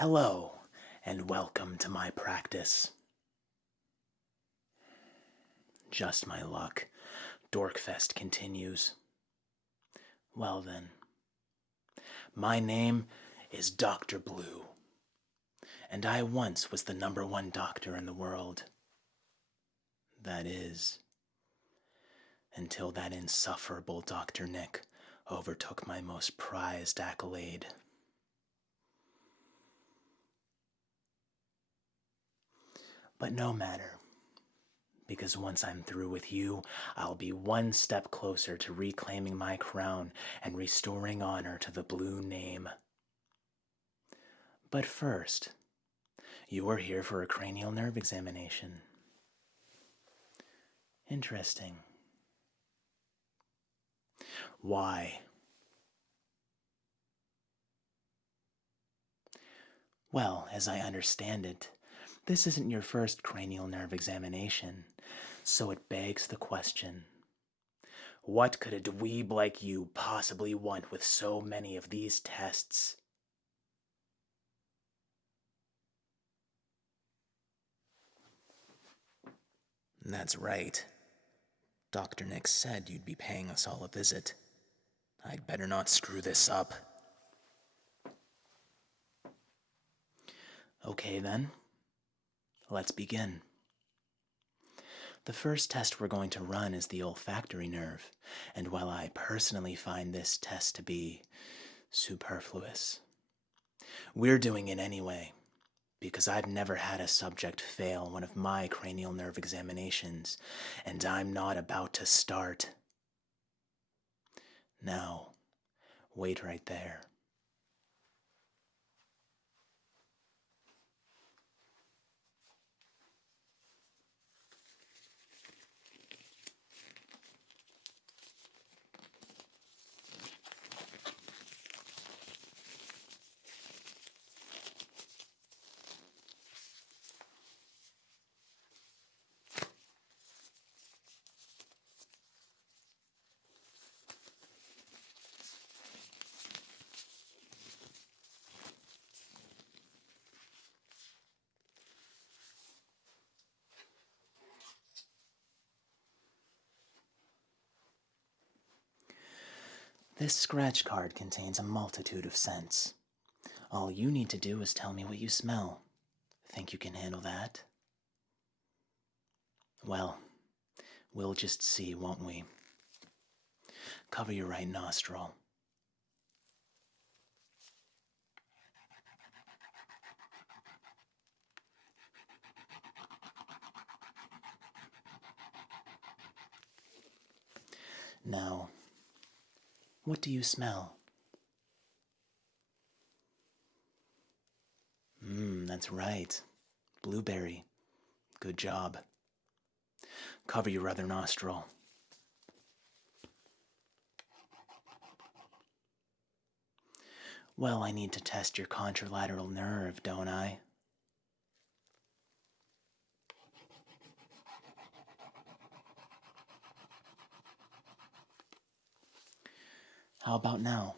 Hello, and welcome to my practice. Just my luck. Dorkfest continues. Well then. My name is Dr. Blue, and I once was the #1 doctor in the world. That is, until that insufferable Dr. Nick overtook my most prized accolade. But no matter, because once I'm through with you, I'll be one step closer to reclaiming my crown and restoring honor to the Blue name. But first, you are here for a cranial nerve examination. Interesting. Why? Well, as I understand it, this isn't your first cranial nerve examination, so it begs the question, what could a dweeb like you possibly want with so many of these tests? That's right. Dr. Nick said you'd be paying us all a visit. I'd better not screw this up. Okay then, let's begin. The first test we're going to run is the olfactory nerve, and while I personally find this test to be superfluous, we're doing it anyway, because I've never had a subject fail one of my cranial nerve examinations, and I'm not about to start. Now, wait right there. This scratch card contains a multitude of scents. All you need to do is tell me what you smell. Think you can handle that? Well, we'll just see, won't we? Cover your right nostril. Now, what do you smell? That's right. Blueberry. Good job. Cover your other nostril. Well, I need to test your contralateral nerve, don't I? How about now?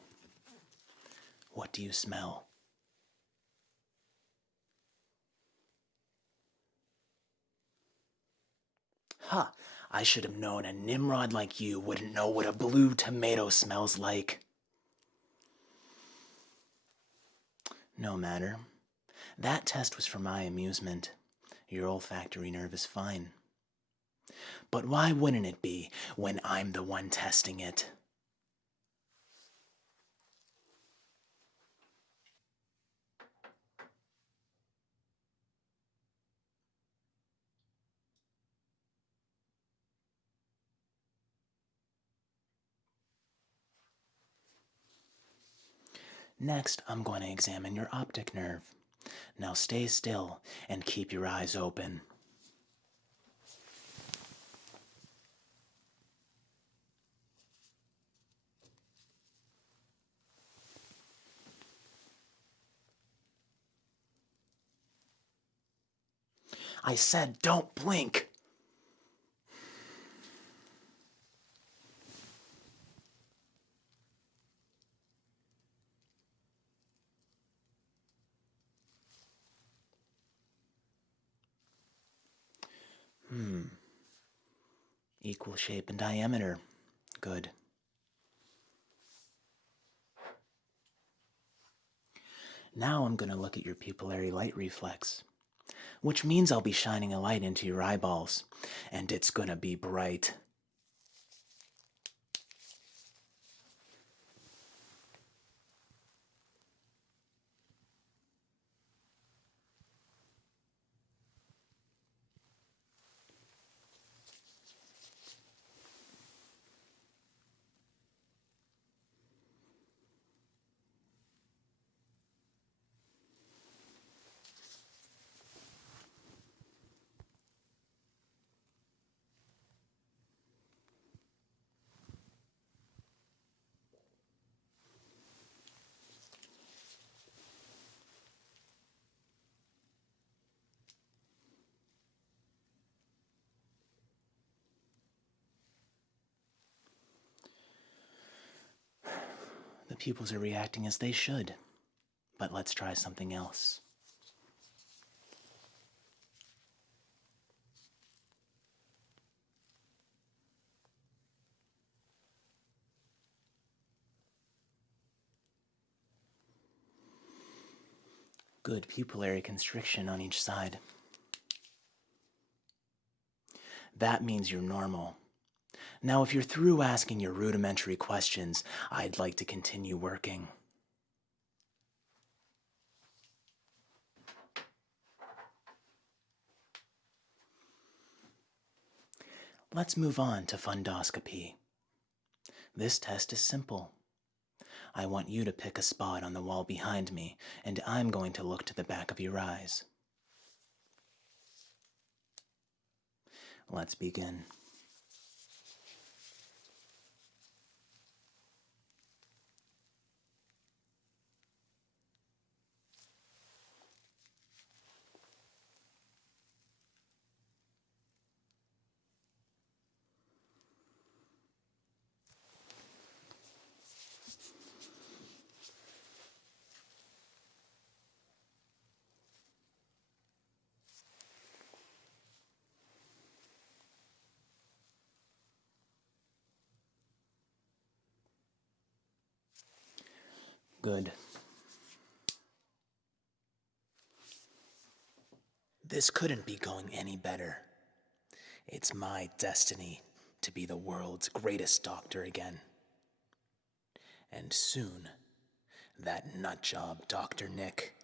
What do you smell? Ha! I should have known a Nimrod like you wouldn't know what a blue tomato smells like. No matter. That test was for my amusement. Your olfactory nerve is fine. But why wouldn't it be when I'm the one testing it? Next, I'm going to examine your optic nerve. Now stay still and keep your eyes open. I said don't blink! Equal shape and diameter. Good. Now I'm going to look at your pupillary light reflex, which means I'll be shining a light into your eyeballs, and it's going to be bright. The pupils are reacting as they should, but let's try something else. Good pupillary constriction on each side. That means you're normal. Now, if you're through asking your rudimentary questions, I'd like to continue working. Let's move on to fundoscopy. This test is simple. I want you to pick a spot on the wall behind me, and I'm going to look to the back of your eyes. Let's begin. Good. This couldn't be going any better. It's my destiny to be the world's greatest doctor again. And soon, that nutjob, Dr. Nick,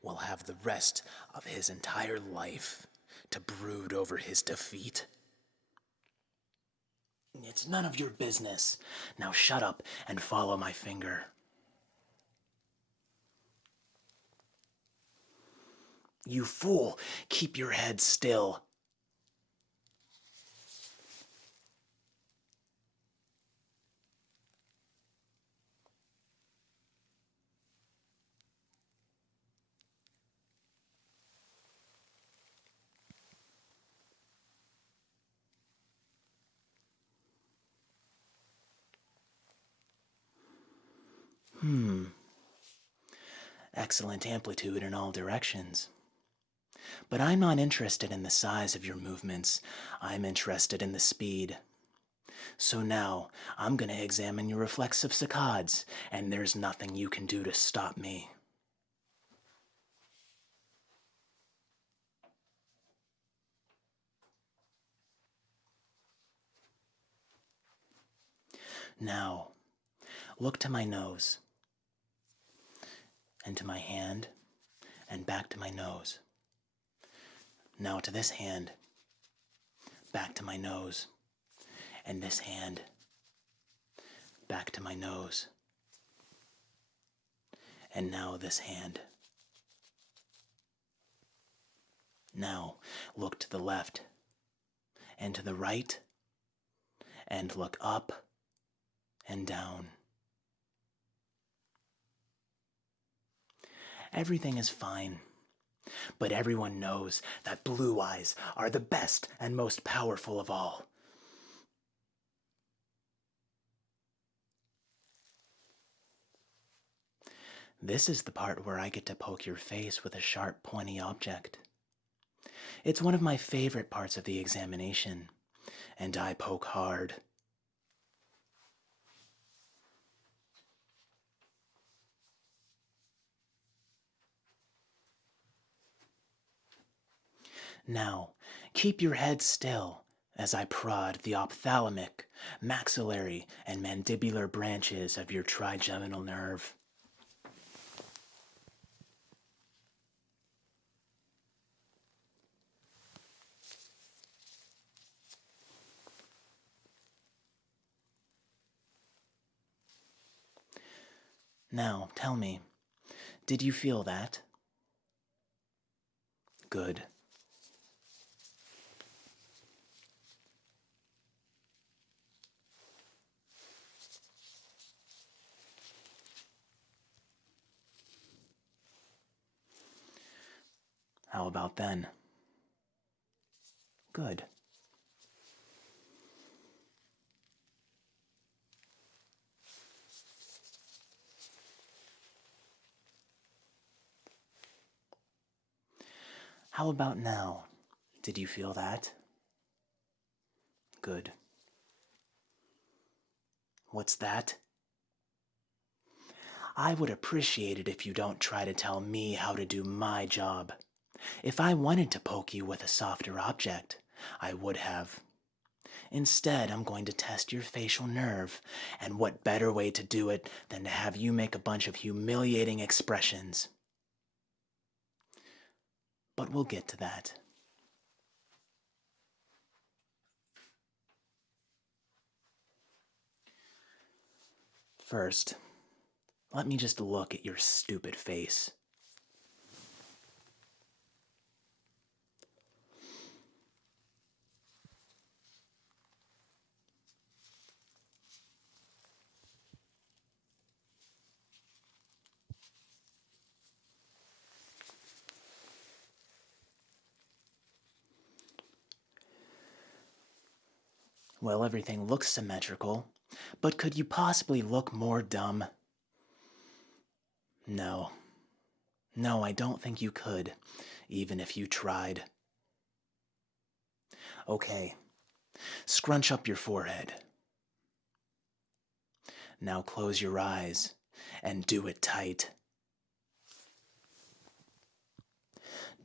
will have the rest of his entire life to brood over his defeat. It's none of your business. Now shut up and follow my finger. You fool! Keep your head still. Excellent amplitude in all directions. But I'm not interested in the size of your movements. I'm interested in the speed. So now, I'm going to examine your reflexive saccades, and there's nothing you can do to stop me. Now, look to my nose, and to my hand, and back to my nose. Now to this hand, back to my nose, and this hand, back to my nose, and now this hand. Now look to the left, and to the right, and look up and down. Everything is fine, but everyone knows that blue eyes are the best and most powerful of all. This is the part where I get to poke your face with a sharp, pointy object. It's one of my favorite parts of the examination, and I poke hard. Now, keep your head still as I prod the ophthalmic, maxillary, and mandibular branches of your trigeminal nerve. Now, tell me, did you feel that? Good. How about then? Good. How about now? Did you feel that? Good. What's that? I would appreciate it if you don't try to tell me how to do my job. If I wanted to poke you with a softer object, I would have. Instead, I'm going to test your facial nerve, and what better way to do it than to have you make a bunch of humiliating expressions. But we'll get to that. First, let me just look at your stupid face. Well, everything looks symmetrical, but could you possibly look more dumb? No. No, I don't think you could, even if you tried. Okay, scrunch up your forehead. Now close your eyes, and do it tight.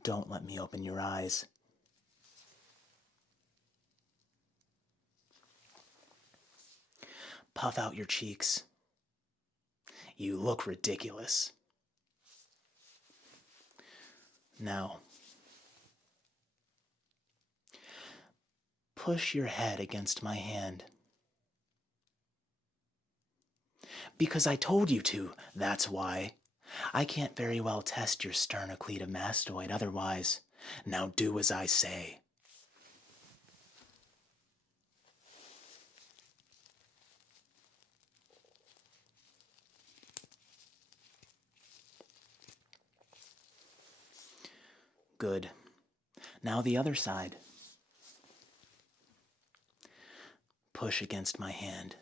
Don't let me open your eyes. Puff out your cheeks. You look ridiculous. Now, push your head against my hand. Because I told you to, that's why. I can't very well test your sternocleidomastoid otherwise. Now do as I say. Good. Now the other side. Push against my hand.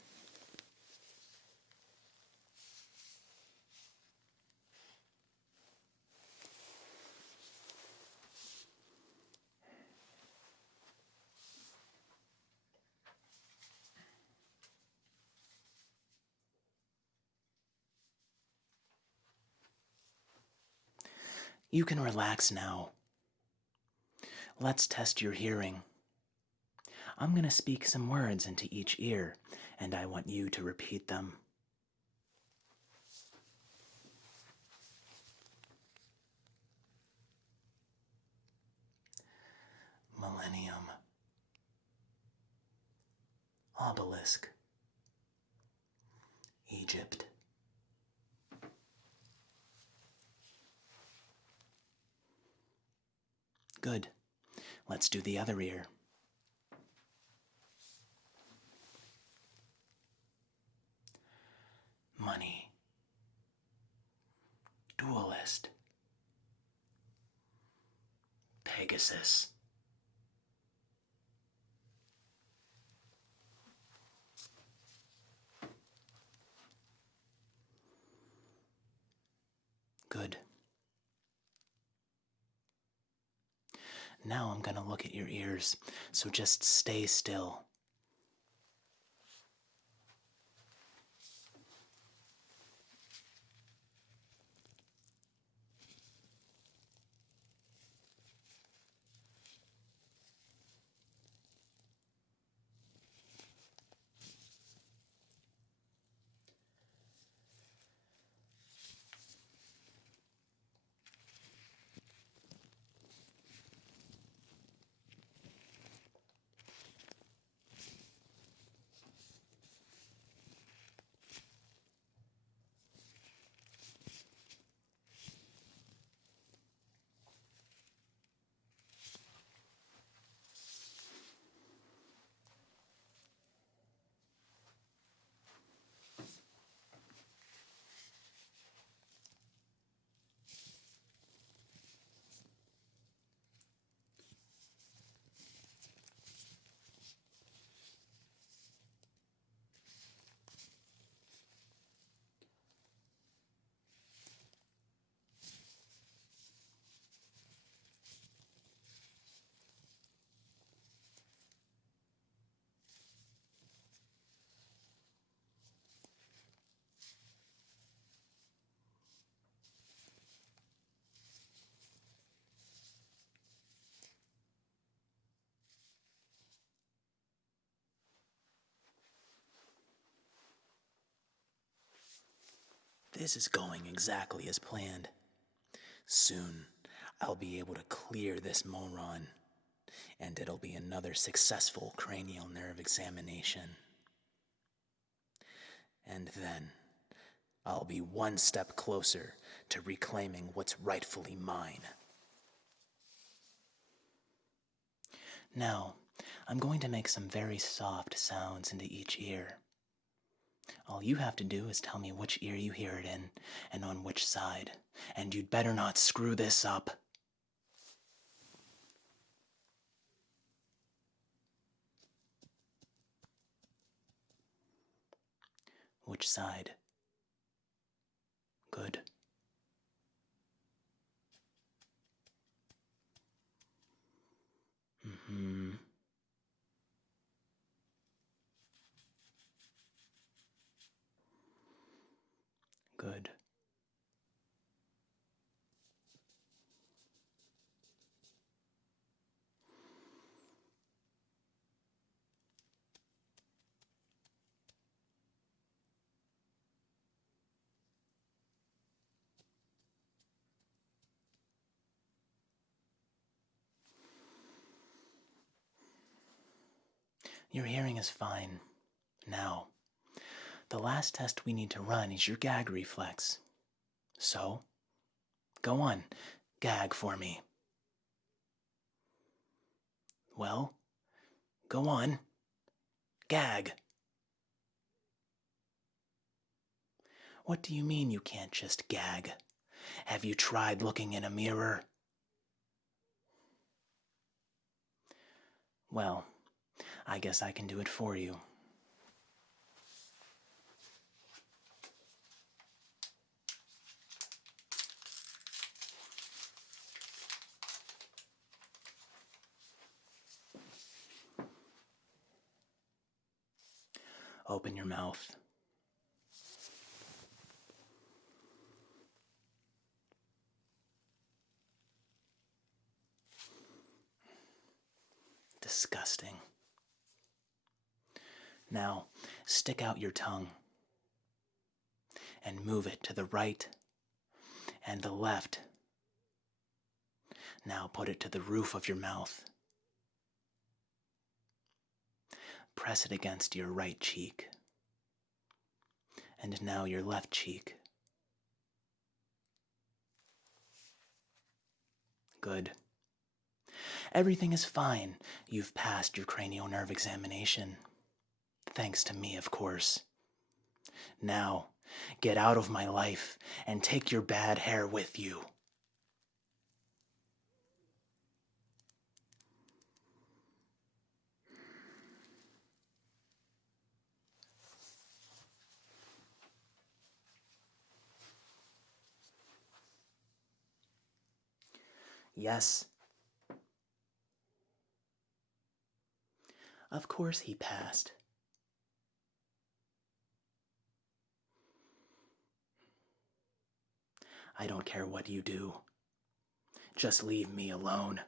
You can relax now. Let's test your hearing. I'm going to speak some words into each ear, and I want you to repeat them. Millennium. Obelisk. Egypt. Good. Let's do the other ear. Money. Duelist. Pegasus. Good. Now I'm going to look at your ears, so just stay still. This is going exactly as planned. Soon, I'll be able to clear this moron, and it'll be another successful cranial nerve examination. And then, I'll be one step closer to reclaiming what's rightfully mine. Now, I'm going to make some very soft sounds into each ear. All you have to do is tell me which ear you hear it in and on which side. And you'd better not screw this up. Which side? Good. Mm-hmm. Good. Your hearing is fine. Now, the last test we need to run is your gag reflex. So, go on, gag for me. Well, go on, gag. What do you mean you can't just gag? Have you tried looking in a mirror? Well, I guess I can do it for you. Open your mouth. Disgusting. Now, stick out your tongue and move it to the right and the left. Now put it to the roof of your mouth. Press it against your right cheek. And now your left cheek. Good. Everything is fine. You've passed your cranial nerve examination. Thanks to me, of course. Now, get out of my life and take your bad hair with you. Yes, Of course he passed. I don't care what you do. Just leave me alone.